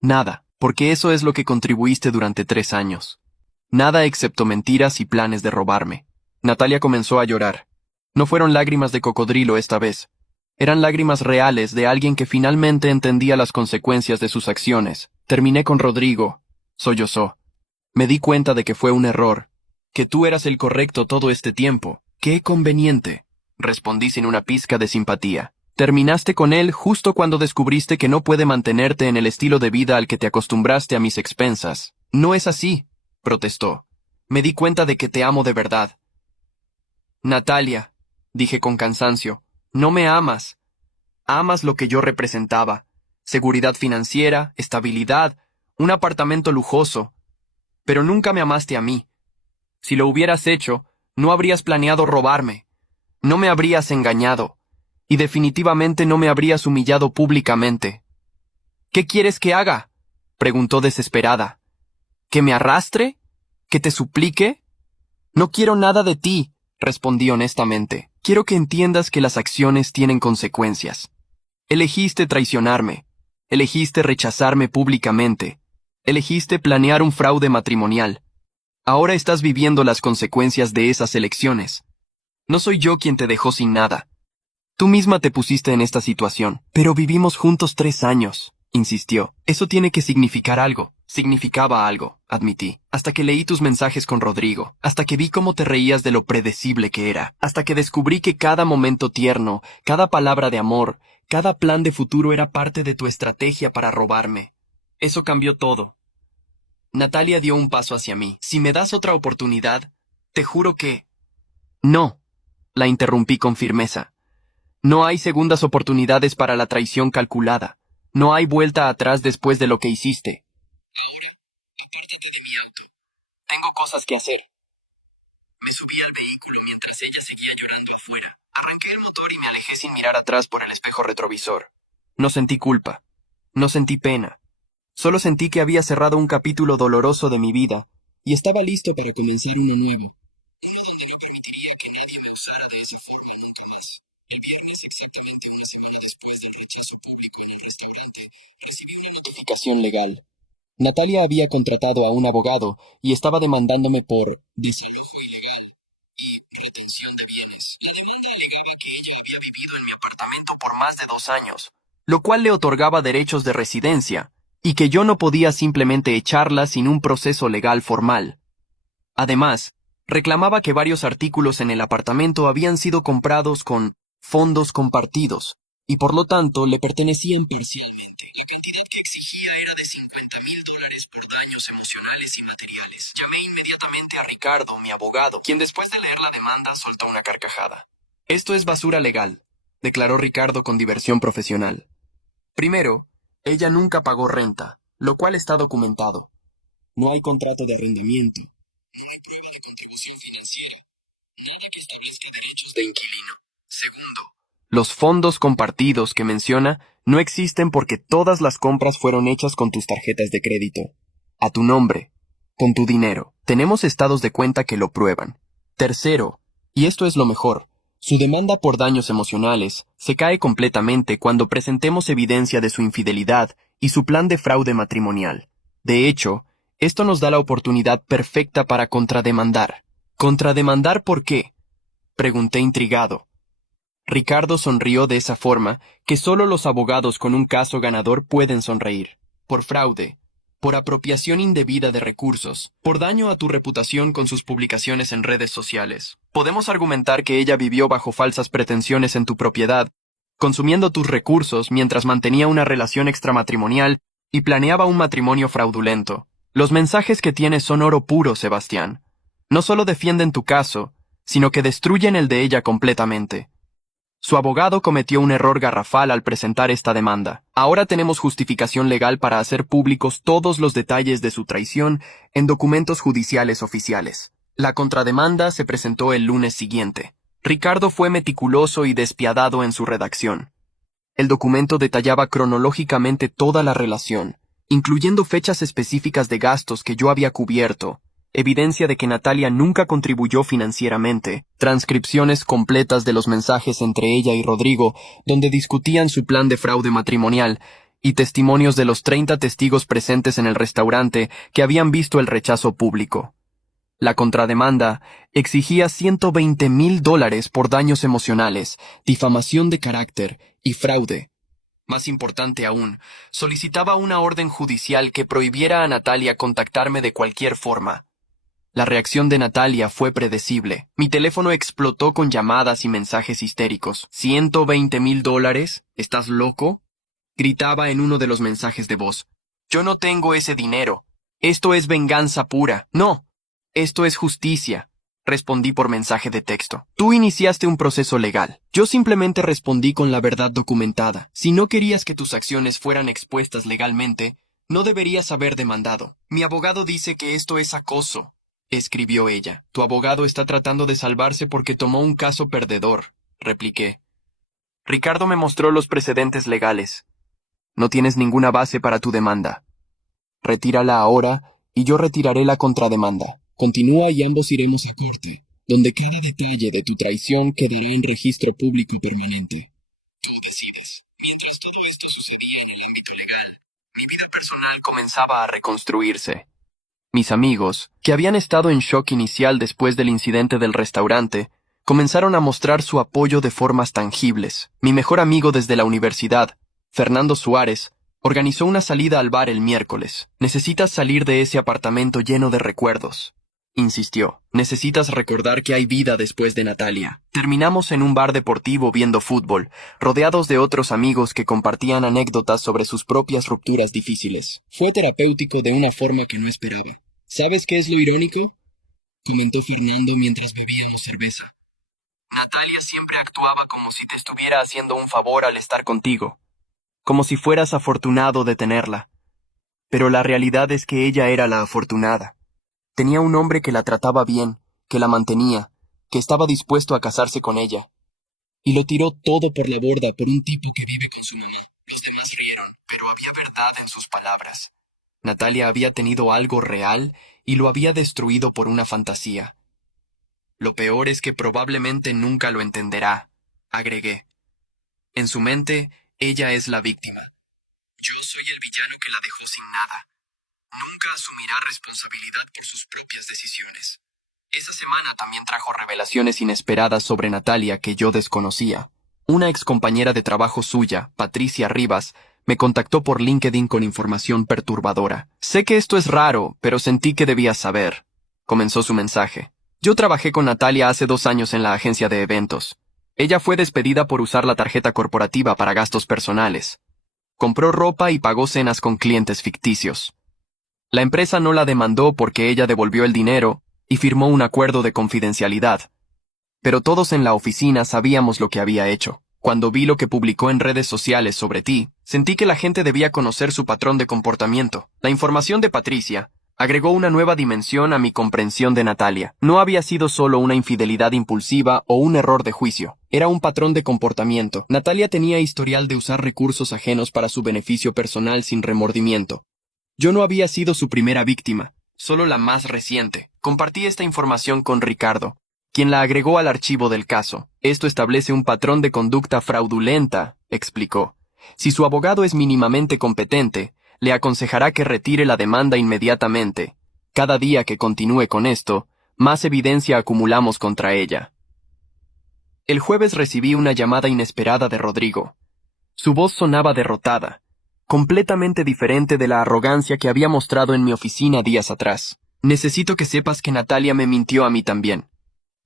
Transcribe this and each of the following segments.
Nada, porque eso es lo que contribuiste durante 3 años. Nada excepto mentiras y planes de robarme. Natalia comenzó a llorar. No fueron lágrimas de cocodrilo esta vez. Eran lágrimas reales de alguien que finalmente entendía las consecuencias de sus acciones. Terminé con Rodrigo, sollozó. Me di cuenta de que fue un error, que tú eras el correcto todo este tiempo. ¡Qué conveniente!, respondí sin una pizca de simpatía. Terminaste con él justo cuando descubriste que no puede mantenerte en el estilo de vida al que te acostumbraste a mis expensas. No es así, protestó. Me di cuenta de que te amo de verdad. Natalia, dije con cansancio, no me amas. Amas lo que yo representaba. Seguridad financiera, estabilidad, un apartamento lujoso. Pero nunca me amaste a mí. Si lo hubieras hecho, no habrías planeado robarme. No me habrías engañado. Y definitivamente no me habrías humillado públicamente. ¿Qué quieres que haga?, preguntó desesperada. ¿Que me arrastre? ¿Que te suplique? No quiero nada de ti, respondí honestamente. Quiero que entiendas que las acciones tienen consecuencias. Elegiste traicionarme. Elegiste rechazarme públicamente. Elegiste planear un fraude matrimonial. Ahora estás viviendo las consecuencias de esas elecciones. No soy yo quien te dejó sin nada. Tú misma te pusiste en esta situación. Pero vivimos juntos 3 años, insistió. Eso tiene que significar algo. Significaba algo, admití. Hasta que leí tus mensajes con Rodrigo. Hasta que vi cómo te reías de lo predecible que era. Hasta que descubrí que cada momento tierno, cada palabra de amor, cada plan de futuro era parte de tu estrategia para robarme. Eso cambió todo. Natalia dio un paso hacia mí. Si me das otra oportunidad, te juro que... No, la interrumpí con firmeza. No hay segundas oportunidades para la traición calculada. No hay vuelta atrás después de lo que hiciste. Ahora, apártate de mi auto. Tengo cosas que hacer. Me subí al vehículo mientras ella seguía llorando afuera. Arranqué el motor y me alejé sin mirar atrás por el espejo retrovisor. No sentí culpa. No sentí pena. Solo sentí que había cerrado un capítulo doloroso de mi vida y estaba listo para comenzar uno nuevo. Uno donde no permitiría que nadie me usara de esa forma nunca más. El viernes, exactamente una semana después del rechazo público en el restaurante, recibí una notificación legal. Natalia había contratado a un abogado y estaba demandándome por desalojo ilegal y retención de bienes. La demanda alegaba que ella había vivido en mi apartamento por más de 2 años, lo cual le otorgaba derechos de residencia, y que yo no podía simplemente echarla sin un proceso legal formal. Además, reclamaba que varios artículos en el apartamento habían sido comprados con fondos compartidos, y por lo tanto le pertenecían parcialmente. La cantidad que exigía era de $50,000 por daños emocionales y materiales. Llamé inmediatamente a Ricardo, mi abogado, quien después de leer la demanda soltó una carcajada. Esto es basura legal, declaró Ricardo con diversión profesional. Primero, ella nunca pagó renta, lo cual está documentado. No hay contrato de arrendamiento, no hay prueba de contribución financiera, nada que establezca derechos de inquilino. Segundo, los fondos compartidos que menciona no existen porque todas las compras fueron hechas con tus tarjetas de crédito, a tu nombre, con tu dinero. Tenemos estados de cuenta que lo prueban. Tercero, y esto es lo mejor, su demanda por daños emocionales se cae completamente cuando presentemos evidencia de su infidelidad y su plan de fraude matrimonial. De hecho, esto nos da la oportunidad perfecta para contrademandar. ¿Contrademandar por qué?, pregunté intrigado. Ricardo sonrió de esa forma que solo los abogados con un caso ganador pueden sonreír. Por fraude, por apropiación indebida de recursos, por daño a tu reputación con sus publicaciones en redes sociales. Podemos argumentar que ella vivió bajo falsas pretensiones en tu propiedad, consumiendo tus recursos mientras mantenía una relación extramatrimonial y planeaba un matrimonio fraudulento. Los mensajes que tienes son oro puro, Sebastián. No solo defienden tu caso, sino que destruyen el de ella completamente. Su abogado cometió un error garrafal al presentar esta demanda. Ahora tenemos justificación legal para hacer públicos todos los detalles de su traición en documentos judiciales oficiales. La contrademanda se presentó el lunes siguiente. Ricardo fue meticuloso y despiadado en su redacción. El documento detallaba cronológicamente toda la relación, incluyendo fechas específicas de gastos que yo había cubierto, evidencia de que Natalia nunca contribuyó financieramente, transcripciones completas de los mensajes entre ella y Rodrigo, donde discutían su plan de fraude matrimonial, y testimonios de los 30 testigos presentes en el restaurante que habían visto el rechazo público. La contrademanda exigía $120,000 por daños emocionales, difamación de carácter y fraude. Más importante aún, solicitaba una orden judicial que prohibiera a Natalia contactarme de cualquier forma. La reacción de Natalia fue predecible. Mi teléfono explotó con llamadas y mensajes histéricos. ¿$120,000? ¿Estás loco?, gritaba en uno de los mensajes de voz. Yo no tengo ese dinero. Esto es venganza pura. No, esto es justicia. Respondí por mensaje de texto. Tú iniciaste un proceso legal. Yo simplemente respondí con la verdad documentada. Si no querías que tus acciones fueran expuestas legalmente, no deberías haber demandado. Mi abogado dice que esto es acoso, escribió ella. Tu abogado está tratando de salvarse porque tomó un caso perdedor, repliqué. Ricardo me mostró los precedentes legales. No tienes ninguna base para tu demanda. Retírala ahora y yo retiraré la contrademanda. Continúa y ambos iremos a corte, donde cada detalle de tu traición quedará en registro público permanente. Tú decides. Mientras todo esto sucedía en el ámbito legal, mi vida personal comenzaba a reconstruirse. Mis amigos, que habían estado en shock inicial después del incidente del restaurante, comenzaron a mostrar su apoyo de formas tangibles. Mi mejor amigo desde la universidad, Fernando Suárez, organizó una salida al bar el miércoles. Necesitas salir de ese apartamento lleno de recuerdos, insistió. Necesitas recordar que hay vida después de Natalia. Terminamos en un bar deportivo viendo fútbol, rodeados de otros amigos que compartían anécdotas sobre sus propias rupturas difíciles. Fue terapéutico de una forma que no esperaba. ¿Sabes qué es lo irónico?, comentó Fernando mientras bebíamos cerveza. Natalia siempre actuaba como si te estuviera haciendo un favor al estar contigo, como si fueras afortunado de tenerla. Pero la realidad es que ella era la afortunada. Tenía un hombre que la trataba bien, que la mantenía, que estaba dispuesto a casarse con ella. Y lo tiró todo por la borda por un tipo que vive con su mamá. Los demás rieron, pero había verdad en sus palabras. Natalia había tenido algo real y lo había destruido por una fantasía. Lo peor es que probablemente nunca lo entenderá, agregué. En su mente, ella es la víctima. Yo soy el villano que la dejó sin nada. Nunca asumirá responsabilidad por sus propias decisiones. Esa semana también trajo revelaciones inesperadas sobre Natalia que yo desconocía. Una excompañera de trabajo suya, Patricia Rivas, me contactó por LinkedIn con información perturbadora. Sé que esto es raro, pero sentí que debías saber, comenzó su mensaje. Yo trabajé con Natalia hace 2 años en la agencia de eventos. Ella fue despedida por usar la tarjeta corporativa para gastos personales. Compró ropa y pagó cenas con clientes ficticios. La empresa no la demandó porque ella devolvió el dinero y firmó un acuerdo de confidencialidad. Pero todos en la oficina sabíamos lo que había hecho. Cuando vi lo que publicó en redes sociales sobre ti, sentí que la gente debía conocer su patrón de comportamiento. La información de Patricia agregó una nueva dimensión a mi comprensión de Natalia. No había sido solo una infidelidad impulsiva o un error de juicio. Era un patrón de comportamiento. Natalia tenía historial de usar recursos ajenos para su beneficio personal sin remordimiento. Yo no había sido su primera víctima, solo la más reciente. Compartí esta información con Ricardo, quien la agregó al archivo del caso. Esto establece un patrón de conducta fraudulenta, explicó. Si su abogado es mínimamente competente, le aconsejará que retire la demanda inmediatamente. Cada día que continúe con esto, más evidencia acumulamos contra ella. El jueves recibí una llamada inesperada de Rodrigo. Su voz sonaba derrotada, completamente diferente de la arrogancia que había mostrado en mi oficina días atrás. Necesito que sepas que Natalia me mintió a mí también.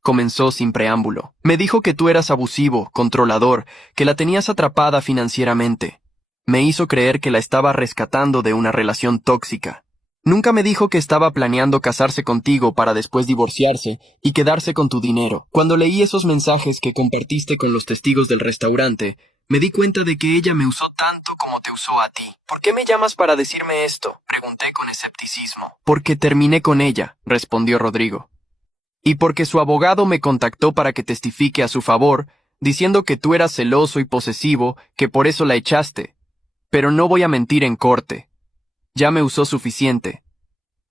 Comenzó sin preámbulo. Me dijo que tú eras abusivo, controlador, que la tenías atrapada financieramente. Me hizo creer que la estaba rescatando de una relación tóxica. Nunca me dijo que estaba planeando casarse contigo para después divorciarse y quedarse con tu dinero. Cuando leí esos mensajes que compartiste con los testigos del restaurante, me di cuenta de que ella me usó tanto como te usó a ti. ¿Por qué me llamas para decirme esto?, pregunté con escepticismo. Porque terminé con ella, respondió Rodrigo. Y porque su abogado me contactó para que testifique a su favor, diciendo que tú eras celoso y posesivo, que por eso la echaste. Pero no voy a mentir en corte. Ya me usó suficiente.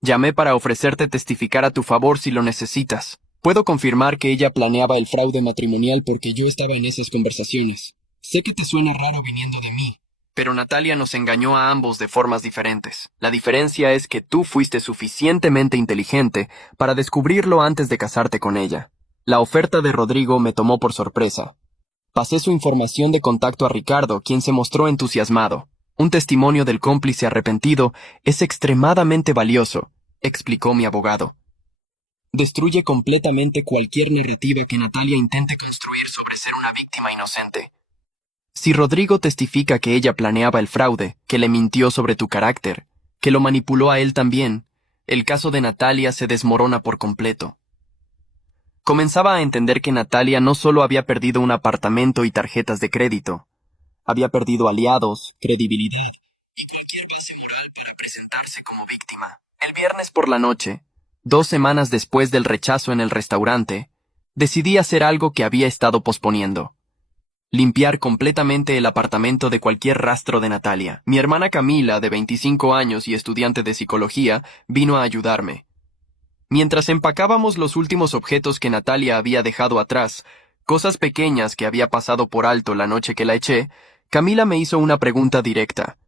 Llamé para ofrecerte testificar a tu favor si lo necesitas. Puedo confirmar que ella planeaba el fraude matrimonial porque yo estaba en esas conversaciones. Sé que te suena raro viniendo de mí, Pero Natalia nos engañó a ambos de formas diferentes. La diferencia es que tú fuiste suficientemente inteligente para descubrirlo antes de casarte con ella. La oferta de Rodrigo me tomó por sorpresa. Pasé su información de contacto a Ricardo, quien se mostró entusiasmado. Un testimonio del cómplice arrepentido es extremadamente valioso, explicó mi abogado. Destruye completamente cualquier narrativa que Natalia intente construir sobre ser una víctima inocente. Si Rodrigo testifica que ella planeaba el fraude, que le mintió sobre tu carácter, que lo manipuló a él también, el caso de Natalia se desmorona por completo. Comenzaba a entender que Natalia no solo había perdido un apartamento y tarjetas de crédito, había perdido aliados, credibilidad y cualquier base moral para presentarse como víctima. El viernes por la noche, 2 semanas después del rechazo en el restaurante, decidí hacer algo que había estado posponiendo. Limpiar completamente el apartamento de cualquier rastro de Natalia. Mi hermana Camila, de 25 años y estudiante de psicología, vino a ayudarme. Mientras empacábamos los últimos objetos que Natalia había dejado atrás, cosas pequeñas que había pasado por alto la noche que la eché, Camila me hizo una pregunta directa.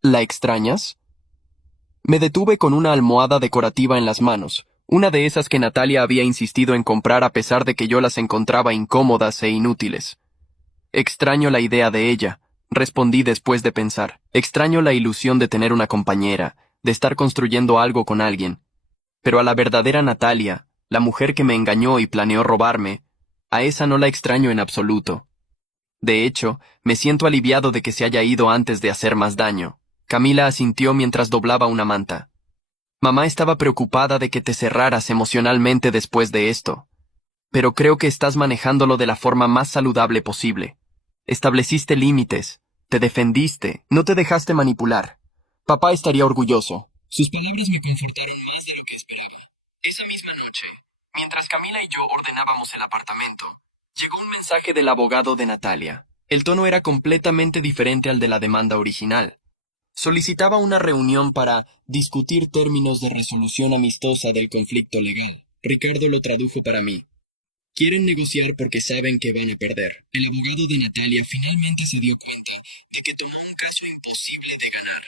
¿La extrañas? Me detuve con una almohada decorativa en las manos, una de esas que Natalia había insistido en comprar a pesar de que yo las encontraba incómodas e inútiles. Extraño la idea de ella, respondí después de pensar. Extraño la ilusión de tener una compañera, de estar construyendo algo con alguien. Pero a la verdadera Natalia, la mujer que me engañó y planeó robarme, a esa no la extraño en absoluto. De hecho, me siento aliviado de que se haya ido antes de hacer más daño. Camila asintió mientras doblaba una manta. Mamá estaba preocupada de que te cerraras emocionalmente después de esto. Pero creo que estás manejándolo de la forma más saludable posible. Estableciste límites, te defendiste, no te dejaste manipular. Papá estaría orgulloso. Sus palabras me confortaron más de lo que esperaba. Esa misma noche, mientras Camila y yo ordenábamos el apartamento, llegó un mensaje del abogado de Natalia. El tono era completamente diferente al de la demanda original. Solicitaba una reunión para discutir términos de resolución amistosa del conflicto legal. Ricardo lo tradujo para mí. Quieren negociar porque saben que van a perder. El abogado de Natalia finalmente se dio cuenta de que tomó un caso imposible de ganar.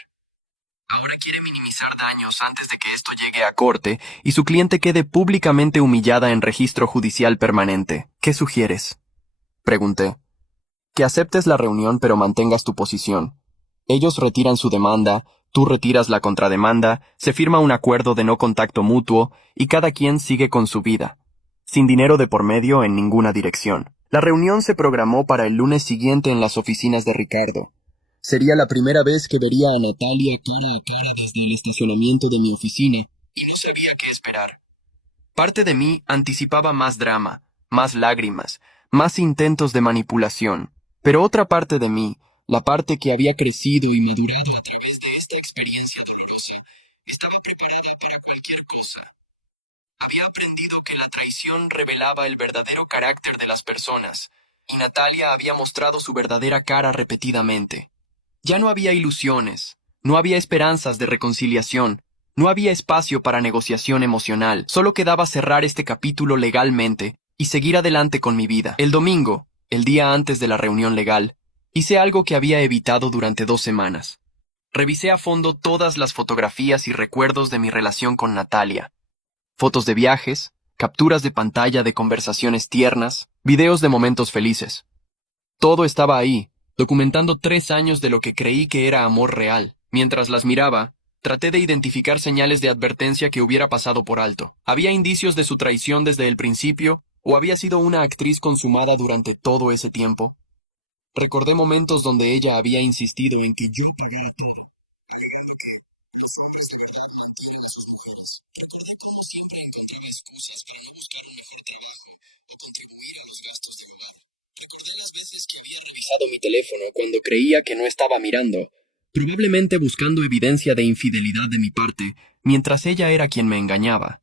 Ahora quiere minimizar daños antes de que esto llegue a corte y su cliente quede públicamente humillada en registro judicial permanente. ¿Qué sugieres? Pregunté. Que aceptes la reunión pero mantengas tu posición. Ellos retiran su demanda, tú retiras la contrademanda, se firma un acuerdo de no contacto mutuo y cada quien sigue con su vida. Sin dinero de por medio en ninguna dirección. La reunión se programó para el lunes siguiente en las oficinas de Ricardo. Sería la primera vez que vería a Natalia cara a cara desde el estacionamiento de mi oficina, y no sabía qué esperar. Parte de mí anticipaba más drama, más lágrimas, más intentos de manipulación, pero otra parte de mí, la parte que había crecido y madurado a través de esta experiencia dolorosa, estaba preparada para cualquier cosa. Había aprendido que la traición revelaba el verdadero carácter de las personas, y Natalia había mostrado su verdadera cara repetidamente. Ya no había ilusiones, no había esperanzas de reconciliación, no había espacio para negociación emocional, solo quedaba cerrar este capítulo legalmente y seguir adelante con mi vida. El domingo, el día antes de la reunión legal, hice algo que había evitado durante 2 semanas. Revisé a fondo todas las fotografías y recuerdos de mi relación con Natalia. Fotos de viajes, capturas de pantalla de conversaciones tiernas, videos de momentos felices. Todo estaba ahí, documentando 3 años de lo que creí que era amor real. Mientras las miraba, traté de identificar señales de advertencia que hubiera pasado por alto. ¿Había indicios de su traición desde el principio, o había sido una actriz consumada durante todo ese tiempo? Recordé momentos donde ella había insistido en que yo pagara todo. Mi teléfono cuando creía que no estaba mirando, probablemente buscando evidencia de infidelidad de mi parte, mientras ella era quien me engañaba.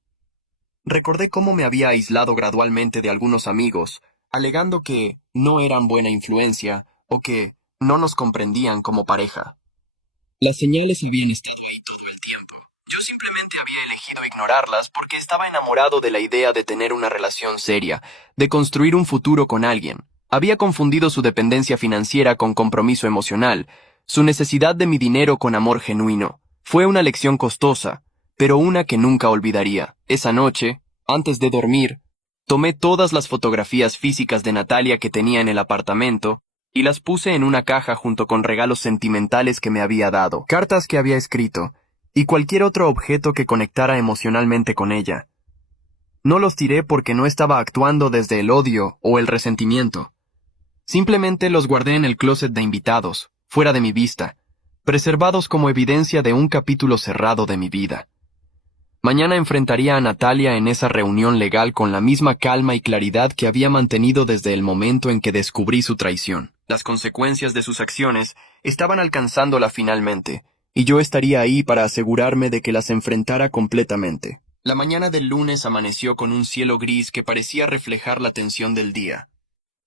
Recordé cómo me había aislado gradualmente de algunos amigos, alegando que no eran buena influencia o que no nos comprendían como pareja. Las señales habían estado ahí todo el tiempo. Yo simplemente había elegido ignorarlas porque estaba enamorado de la idea de tener una relación seria, de construir un futuro con alguien. Había confundido su dependencia financiera con compromiso emocional, Su necesidad de mi dinero con amor genuino. Fue una lección costosa, pero una que nunca olvidaría. Esa noche, antes de dormir, tomé todas las fotografías físicas de Natalia que tenía en el apartamento y las puse en una caja junto con regalos sentimentales que me había dado, cartas que había escrito y cualquier otro objeto que conectara emocionalmente con ella. No los tiré porque no estaba actuando desde el odio o el resentimiento. Simplemente los guardé en el closet de invitados, fuera de mi vista, preservados como evidencia de un capítulo cerrado de mi vida. Mañana enfrentaría a Natalia en esa reunión legal con la misma calma y claridad que había mantenido desde el momento en que descubrí su traición. Las consecuencias de sus acciones estaban alcanzándola finalmente, y yo estaría ahí para asegurarme de que las enfrentara completamente. La mañana del lunes amaneció con un cielo gris que parecía reflejar la tensión del día.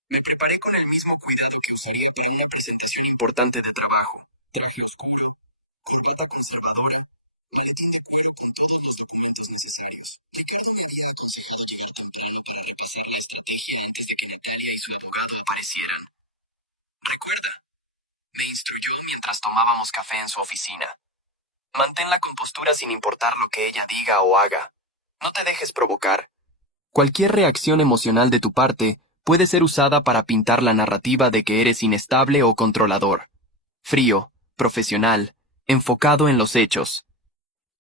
Me preparé con el mismo cuidado que usaría para una presentación importante de trabajo. Traje oscuro, corbata conservadora, maletín de cuero con todos los documentos necesarios. Ricardo me había aconsejado llegar temprano para repasar la estrategia antes de que Natalia y su abogado aparecieran. Recuerda, me instruyó mientras tomábamos café en su oficina. Mantén la compostura sin importar lo que ella diga o haga. No te dejes provocar. Cualquier reacción emocional de tu parte puede ser usada para pintar la narrativa de que eres inestable o controlador. Frío, profesional, enfocado en los hechos.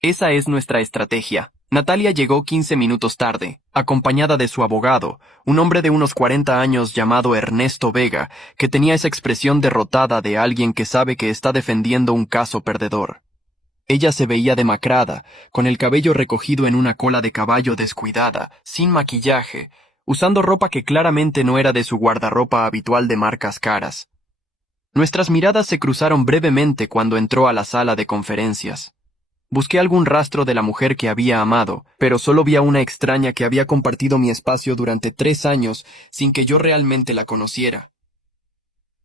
Esa es nuestra estrategia. Natalia llegó 15 minutos tarde, acompañada de su abogado, un hombre de unos 40 años llamado Ernesto Vega, que tenía esa expresión derrotada de alguien que sabe que está defendiendo un caso perdedor. Ella se veía demacrada, con el cabello recogido en una cola de caballo descuidada, sin maquillaje, usando ropa que claramente no era de su guardarropa habitual de marcas caras. Nuestras miradas se cruzaron brevemente cuando entró a la sala de conferencias. Busqué algún rastro de la mujer que había amado, pero solo vi a una extraña que había compartido mi espacio durante 3 años sin que yo realmente la conociera.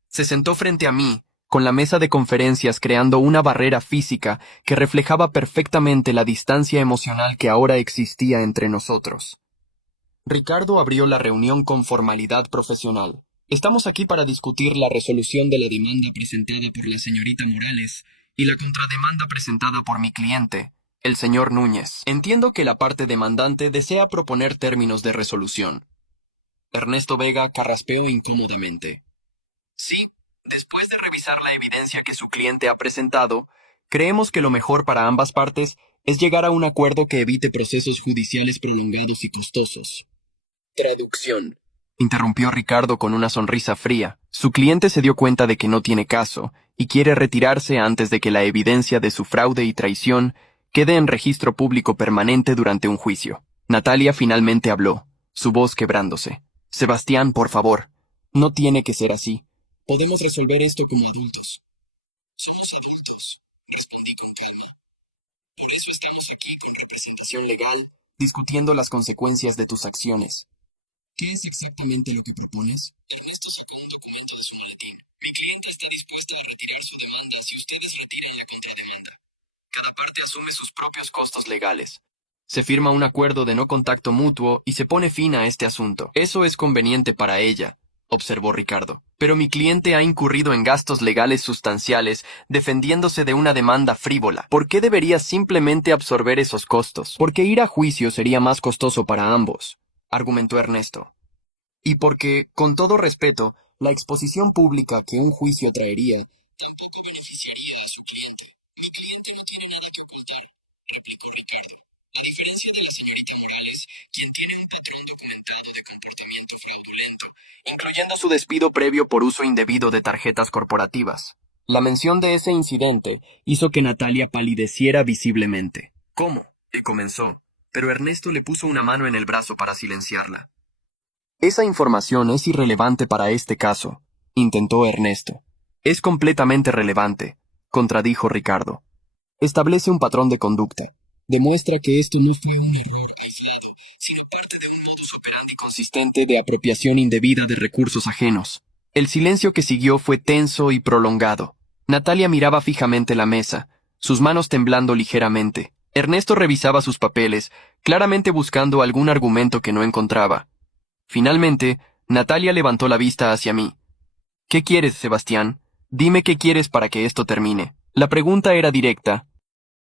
Se sentó frente a mí, con la mesa de conferencias creando una barrera física que reflejaba perfectamente la distancia emocional que ahora existía entre nosotros. Ricardo abrió la reunión con formalidad profesional. Estamos aquí para discutir la resolución de la demanda presentada por la señorita Morales y la contrademanda presentada por mi cliente, el señor Núñez. Entiendo que la parte demandante desea proponer términos de resolución. Ernesto Vega carraspeó incómodamente. Sí, después de revisar la evidencia que su cliente ha presentado, creemos que lo mejor para ambas partes es llegar a un acuerdo que evite procesos judiciales prolongados y costosos. Traducción. Interrumpió Ricardo con una sonrisa fría. Su cliente se dio cuenta de que no tiene caso y quiere retirarse antes de que la evidencia de su fraude y traición quede en registro público permanente durante un juicio. Natalia finalmente habló, su voz quebrándose. Sebastián, por favor, no tiene que ser así. Podemos resolver esto como adultos. Somos adultos, respondí con calma. Por eso estamos aquí con representación legal, discutiendo las consecuencias de tus acciones. ¿Qué es exactamente lo que propones? Ernesto sacó un documento de su maletín. Mi cliente está dispuesto a retirar su demanda si ustedes retiran la contrademanda. Cada parte asume sus propios costos legales. Se firma un acuerdo de no contacto mutuo y se pone fin a este asunto. Eso es conveniente para ella, observó Ricardo. Pero mi cliente ha incurrido en gastos legales sustanciales defendiéndose de una demanda frívola. ¿Por qué debería simplemente absorber esos costos? Porque ir a juicio sería más costoso para ambos, argumentó Ernesto. Y porque, con todo respeto, la exposición pública que un juicio traería tampoco beneficiaría a su cliente. Mi cliente no tiene nada que ocultar, replicó Ricardo. A diferencia de la señorita Morales, quien tiene un patrón documentado de comportamiento fraudulento, incluyendo su despido previo por uso indebido de tarjetas corporativas. La mención de ese incidente hizo que Natalia palideciera visiblemente. ¿Cómo? Y comenzó, pero Ernesto le puso una mano en el brazo para silenciarla. Esa información es irrelevante para este caso, intentó Ernesto. Es completamente relevante, contradijo Ricardo. Establece un patrón de conducta. Demuestra que esto no fue un error aislado, sino parte de un modus operandi consistente de apropiación indebida de recursos ajenos. El silencio que siguió fue tenso y prolongado. Natalia miraba fijamente la mesa, sus manos temblando ligeramente. Ernesto revisaba sus papeles, claramente buscando algún argumento que no encontraba. Finalmente, Natalia levantó la vista hacia mí. ¿Qué quieres, Sebastián? Dime qué quieres para que esto termine. La pregunta era directa,